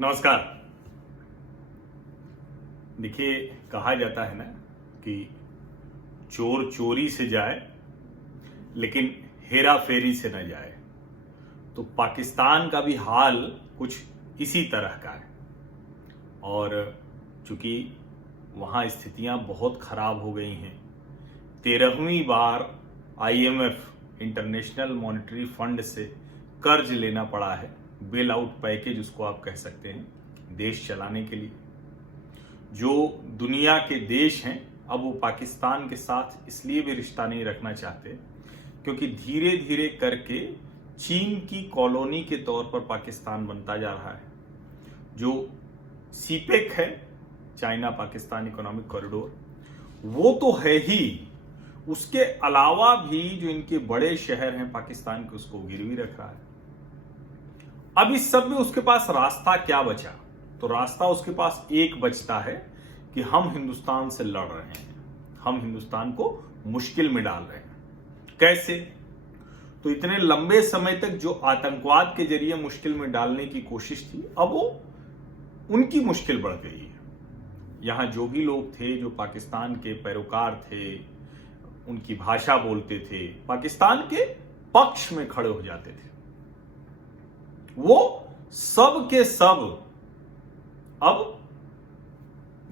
नमस्कार। देखिए, कहा जाता है ना कि चोर चोरी से जाए लेकिन हेरा फेरी से न जाए। तो पाकिस्तान का भी हाल कुछ इसी तरह का है और चूंकि वहाँ स्थितियां बहुत खराब हो गई हैं, 13वीं बार IMF इंटरनेशनल मॉनेटरी फंड से कर्ज लेना पड़ा है, बेल आउट पैकेज उसको आप कह सकते हैं, देश चलाने के लिए। जो दुनिया के देश हैं अब वो पाकिस्तान के साथ इसलिए भी रिश्ता नहीं रखना चाहते क्योंकि धीरे धीरे करके चीन की कॉलोनी के तौर पर पाकिस्तान बनता जा रहा है। जो सीपेक है, चाइना पाकिस्तान इकोनॉमिक कॉरिडोर, वो तो है ही, उसके अलावा भी जो इनके बड़े शहर हैं पाकिस्तान के, उसको गिरवी रख रहा है। अब इस सब में उसके पास रास्ता क्या बचा? तो रास्ता उसके पास एक बचता है कि हम हिंदुस्तान से लड़ रहे हैं, हम हिंदुस्तान को मुश्किल में डाल रहे हैं। कैसे? तो इतने लंबे समय तक जो आतंकवाद के जरिए मुश्किल में डालने की कोशिश थी, अब वो उनकी मुश्किल बढ़ गई है। यहां जो भी लोग थे जो पाकिस्तान के पैरोकार थे, उनकी भाषा बोलते थे, पाकिस्तान के पक्ष में खड़े हो जाते थे, वो सब के सब अब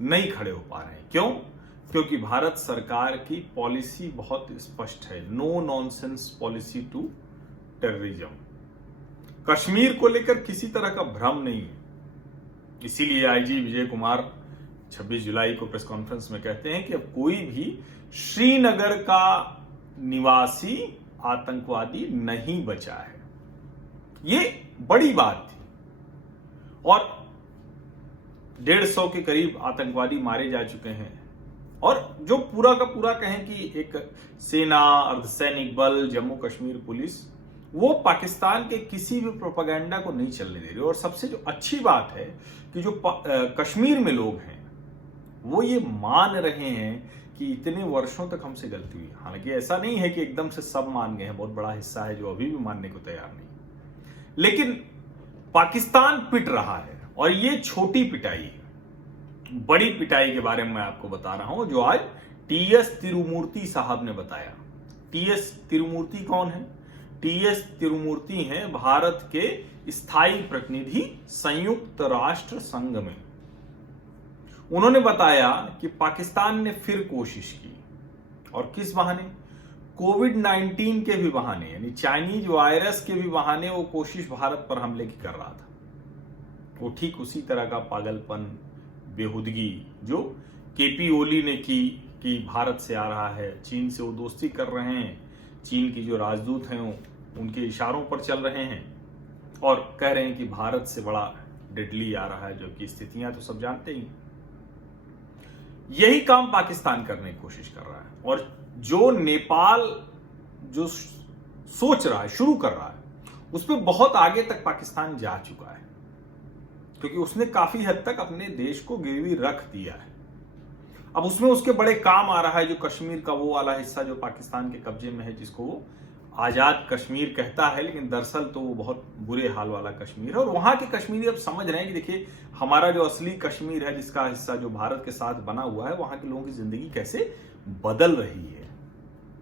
नहीं खड़े हो पा रहे हैं। क्यों? क्योंकि भारत सरकार की पॉलिसी बहुत स्पष्ट है, no nonsense policy to terrorism. Kashmir को लेकर किसी तरह का भ्रम नहीं है। इसीलिए IG विजय कुमार 26 जुलाई को प्रेस कॉन्फ्रेंस में कहते हैं कि अब कोई भी श्रीनगर का निवासी आतंकवादी नहीं बचा है। ये बड़ी बात थी और 150 के करीब आतंकवादी मारे जा चुके हैं। और जो पूरा का पूरा कहें कि एक सेना, अर्धसैनिक बल, जम्मू कश्मीर पुलिस, वो पाकिस्तान के किसी भी प्रोपेगेंडा को नहीं चलने दे रही। और सबसे जो अच्छी बात है कि जो कश्मीर में लोग हैं वो ये मान रहे हैं कि इतने वर्षों तक हमसे गलती हुई। हालांकि ऐसा नहीं है कि एकदम से सब मान गए हैं, बहुत बड़ा हिस्सा है जो अभी भी मानने को तैयार नहीं। लेकिन पाकिस्तान पिट रहा है और ये छोटी पिटाई है। बड़ी पिटाई के बारे में मैं आपको बता रहा हूं जो आज TS तिरुमूर्ति साहब ने बताया। TS तिरुमूर्ति कौन है? TS तिरुमूर्ति हैं भारत के स्थायी प्रतिनिधि संयुक्त राष्ट्र संघ में। उन्होंने बताया कि पाकिस्तान ने फिर कोशिश की, और किस बहाने? कोविड-19 के भी बहाने, यानी चाइनीज वायरस के भी बहाने वो कोशिश भारत पर हमले की कर रहा था। वो ठीक उसी तरह का पागलपन, बेहुदगी जो KP ओली ने की कि भारत से आ रहा है, चीन से वो दोस्ती कर रहे हैं, चीन की जो राजदूत हैं उनके इशारों पर चल रहे हैं और कह रहे हैं कि भारत से बड़ा डेडली आ रहा है, जबकि स्थितियां तो सब जानते ही। यही काम पाकिस्तान करने की कोशिश कर रहा है। और जो नेपाल जो सोच रहा है, शुरू कर रहा है, उस पर बहुत आगे तक पाकिस्तान जा चुका है क्योंकि उसने काफी हद तक अपने देश को गिरवी रख दिया है। अब उसमें उसके बड़े काम आ रहा है जो कश्मीर का वो वाला हिस्सा जो पाकिस्तान के कब्जे में है, जिसको वो आजाद कश्मीर कहता है, लेकिन दरअसल तो वो बहुत बुरे हाल वाला कश्मीर है। और वहां के कश्मीरी अब समझ रहे हैं कि देखिए हमारा जो असली कश्मीर है, जिसका हिस्सा जो भारत के साथ बना हुआ है, वहां के लोगों की जिंदगी कैसे बदल रही है।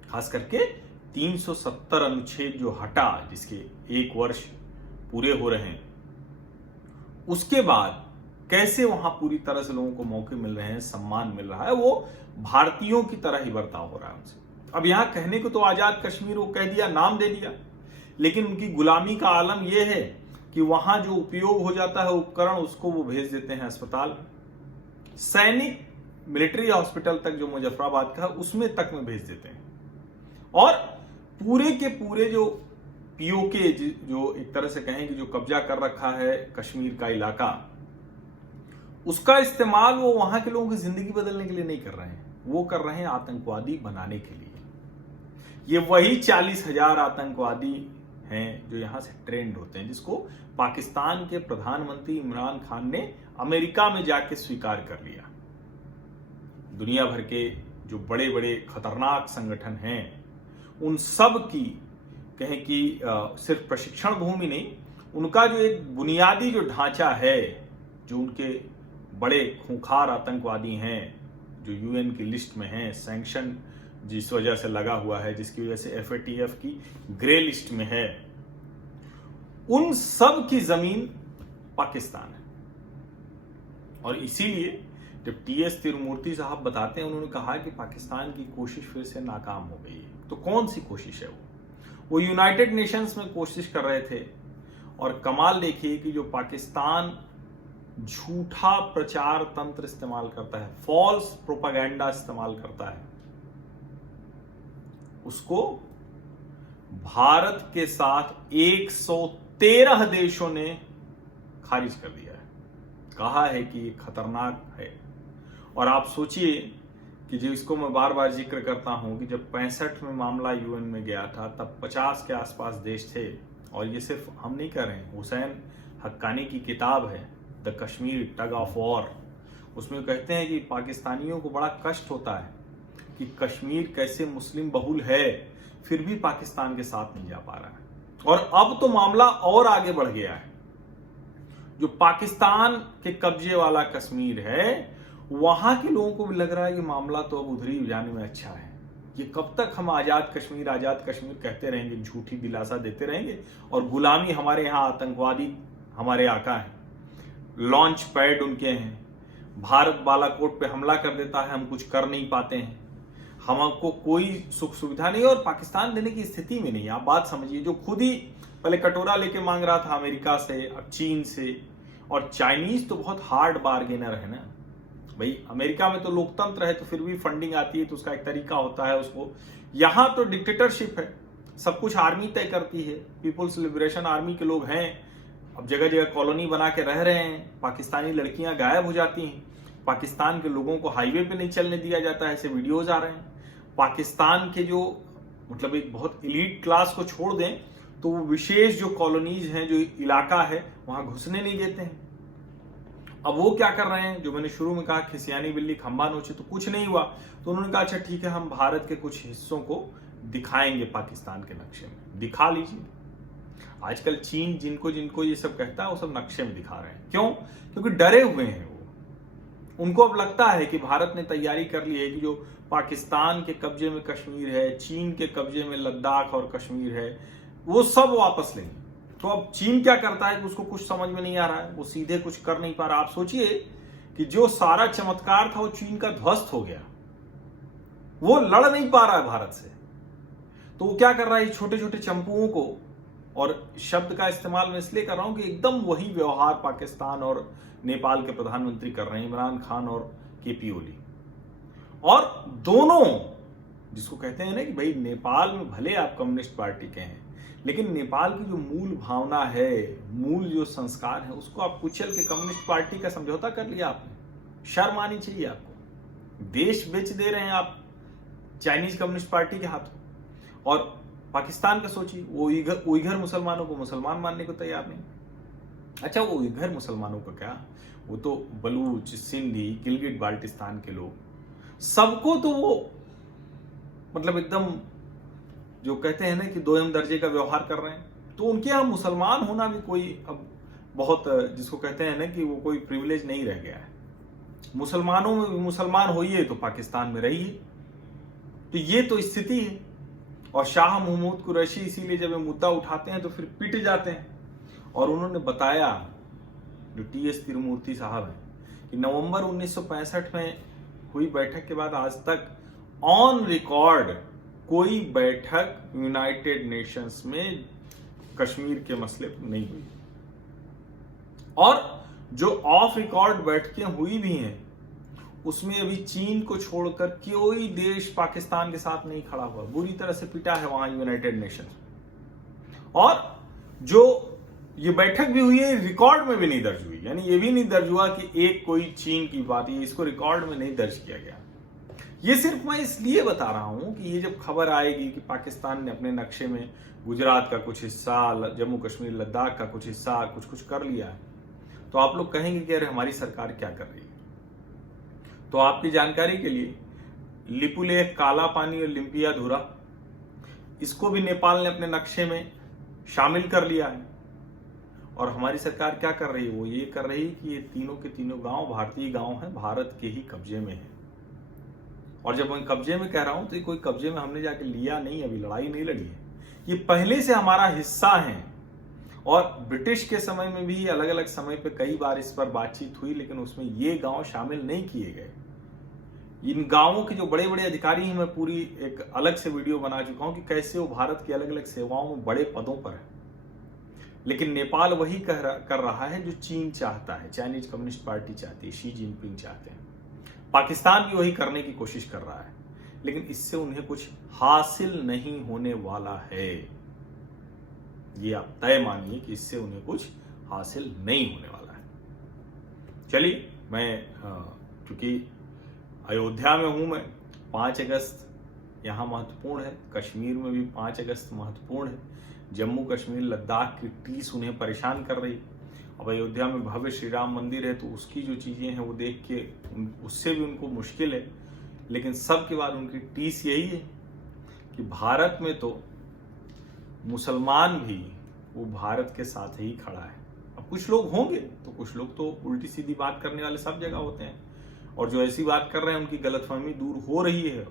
खास करके 370 अनुच्छेद जो हटा, जिसके 1 वर्ष पूरे हो रहे हैं, उसके बाद कैसे वहां पूरी तरह से लोगों को मौके मिल रहे हैं, सम्मान मिल रहा है, वो भारतीयों की तरह ही बर्ताव हो रहा है उनसे। अब यहां कहने को तो आजाद कश्मीर वो कह दिया, नाम दे दिया, लेकिन उनकी गुलामी का आलम यह है कि वहां जो उपयोग हो जाता है उपकरण, उसको वो भेज देते हैं अस्पताल, सैनिक मिलिट्री हॉस्पिटल तक जो मुजफ्फराबाद का है उसमें तक में भेज देते हैं। और पूरे के पूरे जो POK जो एक तरह से कहें कि जो कब्जा कर रखा है कश्मीर का इलाका, उसका इस्तेमाल वो वहां के लोगों की जिंदगी बदलने के लिए नहीं कर रहे हैं, वो कर रहे हैं आतंकवादी बनाने के लिए। ये वही 40,000 आतंकवादी हैं जो यहां से ट्रेंड होते हैं, जिसको पाकिस्तान के प्रधानमंत्री इमरान खान ने अमेरिका में जाके स्वीकार कर लिया। दुनिया भर के जो बड़े बड़े खतरनाक संगठन हैं उन सब की कहें कि सिर्फ प्रशिक्षण भूमि नहीं, उनका जो एक बुनियादी जो ढांचा है जो उनके बड़े खूंखार आतंकवादी हैं, जो यूएन की लिस्ट में हैं, सैंक्शन जिस वजह से लगा हुआ है, जिसकी वजह से एफएटीएफ की ग्रे लिस्ट में है, उन सब की जमीन पाकिस्तान है। और इसीलिए जब टीएस तिरुमूर्ति साहब बताते हैं, उन्होंने कहा कि पाकिस्तान की कोशिश फिर से नाकाम हो गई है। तो कौन सी कोशिश है वो यूनाइटेड नेशंस में कोशिश कर रहे थे। और कमाल देखिए कि जो पाकिस्तान झूठा प्रचार तंत्र इस्तेमाल करता है, फॉल्स प्रोपागेंडा इस्तेमाल करता है, उसको भारत के साथ 113 देशों ने खारिज कर दिया है, कहा है कि ये खतरनाक है। और आप सोचिए कि जो इसको मैं बार बार जिक्र करता हूं कि जब 65 में मामला यूएन में गया था, तब 50 के आसपास देश थे। और ये सिर्फ हम नहीं कर रहे हैं, हुसैन हक्कानी की किताब है the Kashmir tug of war, उसमें कहते हैं कि पाकिस्तानियों को बड़ा कष्ट होता है कि कश्मीर कैसे मुस्लिम बहुल है, फिर भी पाकिस्तान के साथ नहीं जा पा रहा है। और अब तो मामला और आगे बढ़ गया है। जो पाकिस्तान के कब्जे वाला कश्मीर है, वहां के लोगों को भी लग रहा है कि मामला तो अब उधर ही जाने में अच्छा है। ये कब तक हम आजाद कश्मीर कहते रहेंगे, झूठी दिलासा देते रहेंगे, और गुलामी हमारे यहाँ आतंकवादी हमारे आका हैं, लॉन्च पैड उनके हैं, भारत बालाकोट पे हमला कर देता है, हम कुछ कर नहीं पाते हैं, हमको कोई सुख सुविधा नहीं और पाकिस्तान देने की स्थिति में नहीं। आप बात समझिए, जो खुद ही पहले कटोरा लेके मांग रहा था अमेरिका से, अब चीन से, और चाइनीज तो बहुत हार्ड बार्गेनर है ना भाई। अमेरिका में तो लोकतंत्र है, तो फिर भी फंडिंग आती है, तो उसका एक तरीका होता है उसको। यहां तो डिक्टेटरशिप है, सब कुछ आर्मी तय करती है, पीपुल्स लिबरेशन आर्मी के लोग हैं। अब जगह जगह कॉलोनी बना के रह रहे हैं, पाकिस्तानी लड़कियां गायब हो जाती हैं, पाकिस्तान के लोगों को हाईवे पे नहीं चलने दिया जाता है, ऐसे वीडियोज आ रहे हैं। पाकिस्तान के जो मतलब एक बहुत एलीट क्लास को छोड़ दें, तो वो विशेष जो कॉलोनीज हैं, जो इलाका है, वहां घुसने नहीं देते हैं। अब वो क्या कर रहे हैं, जो मैंने शुरू में कहा खिसियानी बिल्ली खंबा नोचे, तो कुछ नहीं हुआ, तो उन्होंने कहा अच्छा ठीक है, हम भारत के कुछ हिस्सों को दिखाएंगे पाकिस्तान के नक्शे में। दिखा लीजिए। आजकल चीन जिनको जिनको ये सब कहता है, वो सब नक्शे में दिखा रहे हैं। क्यों? क्योंकि डरे हुए हैं वो। उनको अब लगता है कि भारत ने तैयारी कर ली है कि जो पाकिस्तान के कब्जे में कश्मीर है, चीन के कब्जे में लद्दाख और कश्मीर है, वो सब वापस लेंगे। तो अब चीन क्या करता है कि उसको कुछ समझ में नहीं आ रहा है, वो सीधे कुछ कर नहीं पा रहा। आप सोचिए कि जो सारा चमत्कार था वो चीन का ध्वस्त हो गया, वो लड़ नहीं पा रहा है भारत से। तो वो क्या कर रहा है, छोटे छोटे चंपुओं को, और शब्द का इस्तेमाल मैं इसलिए कर रहा हूं कि एकदम वही व्यवहार पाकिस्तान और नेपाल के प्रधानमंत्री कर रहे हैं, इमरान खान और केपी ओली। और दोनों, जिसको कहते हैं ना कि भाई नेपाल में भले आप कम्युनिस्ट पार्टी के हैं, लेकिन नेपाल की जो मूल भावना है, मूल जो संस्कार है, उसको आप कुचल के कम्युनिस्ट पार्टी का समझौता कर लिया आपने। शर्म आनी चाहिए आपको। देश बेच दे रहे हैं आप चाइनीज कम्युनिस्ट पार्टी के हाथों। और पाकिस्तान का सोचिए, वो उइघर मुसलमानों को मुसलमान मानने को तैयार नहीं। अच्छा, वो उइघर मुसलमानों का क्या, वो तो बलूच, सिंधी, गिलगिट बाल्टिस्तान के लोग, सबको तो वो मतलब एकदम जो कहते हैं ना कि दोयम दर्जे का व्यवहार कर रहे हैं। तो उनके यहाँ मुसलमान होना भी कोई अब बहुत, जिसको कहते हैं ना कि वो कोई प्रिविलेज नहीं रह गया है। मुसलमानों में भी मुसलमान होइए तो पाकिस्तान में रहिए। तो ये तो स्थिति है। और शाह महमूद कुरैशी इसीलिए जब ये मुद्दा उठाते हैं तो फिर पिट जाते हैं। और उन्होंने बताया, जो टीएस तिरुमूर्ति साहब हैं, कि नवंबर 1965 में हुई बैठक के बाद आज तक ऑन रिकॉर्ड कोई बैठक यूनाइटेड नेशंस में कश्मीर के मसले पर नहीं हुई। और जो ऑफ रिकॉर्ड बैठकें हुई भी हैं, उसमें अभी चीन को छोड़कर कोई देश पाकिस्तान के साथ नहीं खड़ा हुआ। बुरी तरह से पिटा है वहां यूनाइटेड नेशंस। और जो ये बैठक भी हुई है, रिकॉर्ड में भी नहीं दर्ज हुई। यानी ये भी नहीं दर्ज हुआ कि एक कोई चीन की बात, ये इसको रिकॉर्ड में नहीं दर्ज किया गया। ये सिर्फ मैं इसलिए बता रहा हूं कि ये जब खबर आएगी कि पाकिस्तान ने अपने नक्शे में गुजरात का कुछ हिस्सा, जम्मू कश्मीर, लद्दाख का कुछ हिस्सा कुछ कुछ कर लिया है, तो आप लोग कहेंगे कि अरे हमारी सरकार क्या कर रही है। तो आपकी जानकारी के लिए, लिपुलेख, काला पानी और लिम्पियाधुरा, इसको भी नेपाल ने अपने नक्शे में शामिल कर लिया है। और हमारी सरकार क्या कर रही है, वो ये कर रही है कि ये तीनों के तीनों गांव भारतीय गांव हैं, भारत के ही कब्जे में हैं। और जब मैं कब्जे में कह रहा हूं तो ये कोई कब्जे में हमने जाके लिया नहीं, अभी लड़ाई नहीं लड़ी है, ये पहले से हमारा हिस्सा है। और ब्रिटिश के समय में भी अलग अलग समय पे कई बार इस पर बातचीत हुई, लेकिन उसमें ये गांव शामिल नहीं किए गए। इन गांवों के जो बड़े बड़े अधिकारी हैं, मैं पूरी एक अलग से वीडियो बना चुका हूं कि कैसे वो भारत की अलग अलग सेवाओं में बड़े पदों पर है। लेकिन नेपाल वही कर रहा है जो चीन चाहता है, चाइनीज कम्युनिस्ट पार्टी चाहती है, शी जिनपिंग चाहते हैं। पाकिस्तान भी वही करने की कोशिश कर रहा है, लेकिन इससे उन्हें कुछ हासिल नहीं होने वाला है। ये आप तय मानिए कि इससे उन्हें कुछ हासिल नहीं होने वाला है। चलिए, मैं क्योंकि अयोध्या में हूं, मैं 5 अगस्त यहां महत्वपूर्ण है, कश्मीर में भी 5 अगस्त महत्वपूर्ण है। जम्मू कश्मीर लद्दाख की टीस उन्हें परेशान कर रही। अब अयोध्या में भव्य श्री राम मंदिर है, तो उसकी जो चीजें हैं वो देख के उससे भी उनको मुश्किल है। लेकिन सबके बाद उनकी टीस यही है कि भारत में तो मुसलमान भी वो भारत के साथ ही खड़ा है। अब कुछ लोग होंगे, तो कुछ लोग तो उल्टी सीधी बात करने वाले सब जगह होते हैं, और जो ऐसी बात कर रहे हैं उनकी गलतफहमी दूर हो रही है,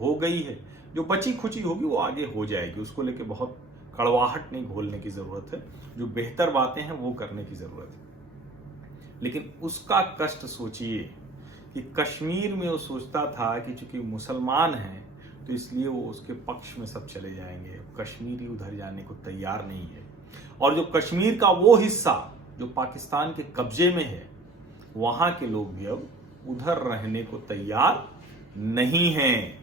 हो गई है। जो बची खुची होगी वो आगे हो जाएगी, उसको लेके बहुत कड़वाहट नहीं घोलने की जरूरत है, जो बेहतर बातें हैं वो करने की जरूरत है। लेकिन उसका कष्ट सोचिए कि कश्मीर में वो सोचता था कि चूंकि मुसलमान हैं तो इसलिए वो उसके पक्ष में सब चले जाएंगे, कश्मीरी उधर जाने को तैयार नहीं है। और जो कश्मीर का वो हिस्सा जो पाकिस्तान के कब्जे में है, वहां के लोग भी अब उधर रहने को तैयार नहीं हैं।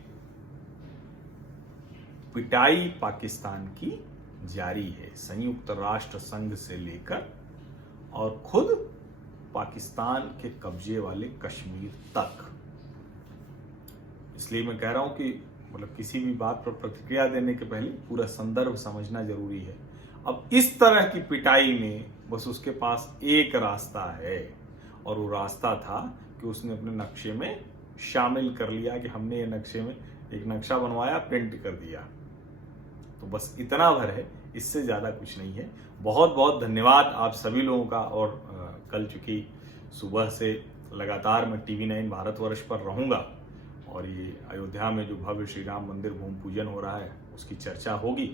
पिटाई पाकिस्तान की जारी है, संयुक्त राष्ट्र संघ से लेकर और खुद पाकिस्तान के कब्जे वाले कश्मीर तक। इसलिए मैं कह रहा हूं कि मतलब किसी भी बात पर प्रतिक्रिया देने के पहले पूरा संदर्भ समझना जरूरी है। अब इस तरह की पिटाई में बस उसके पास एक रास्ता है, और वो रास्ता था कि उसने अपने नक्शे में शामिल कर लिया कि हमने ये नक्शे में एक नक्शा बनवाया, प्रिंट कर दिया। तो बस इतना भर है, इससे ज्यादा कुछ नहीं है। बहुत बहुत धन्यवाद आप सभी लोगों का। और कल चूंकि सुबह से लगातार मैं TV9 भारतवर्ष पर रहूंगा, और ये अयोध्या में जो भव्य श्री राम मंदिर भूमि पूजन हो रहा है उसकी चर्चा होगी,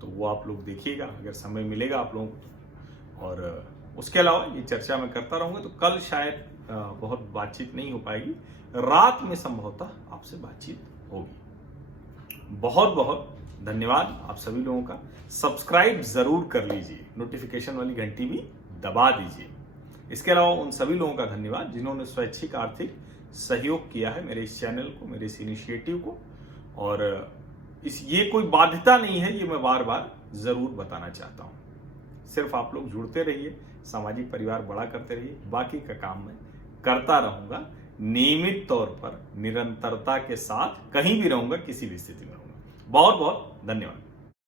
तो वो आप लोग देखिएगा अगर समय मिलेगा आप लोगों को। और उसके अलावा ये चर्चा मैं करता रहूंगा, तो कल शायद बहुत बातचीत नहीं हो पाएगी, रात में संभवतः आपसे बातचीत होगी। बहुत बहुत धन्यवाद आप सभी लोगों का। सब्सक्राइब जरूर कर लीजिए, नोटिफिकेशन वाली घंटी भी दबा दीजिए। इसके अलावा उन सभी लोगों का धन्यवाद जिन्होंने स्वैच्छिक आर्थिक सहयोग किया है मेरे इस चैनल को, मेरे इस इनिशिएटिव को। और ये कोई बाध्यता नहीं है, ये मैं बार बार जरूर बताना चाहता हूं। सिर्फ आप लोग जुड़ते रहिए, सामाजिक परिवार बड़ा करते रहिए, बाकी का काम मैं करता रहूंगा, नियमित तौर पर निरंतरता के साथ कहीं भी रहूंगा, किसी भी स्थिति में रहूंगा। बहुत बहुत धन्यवाद।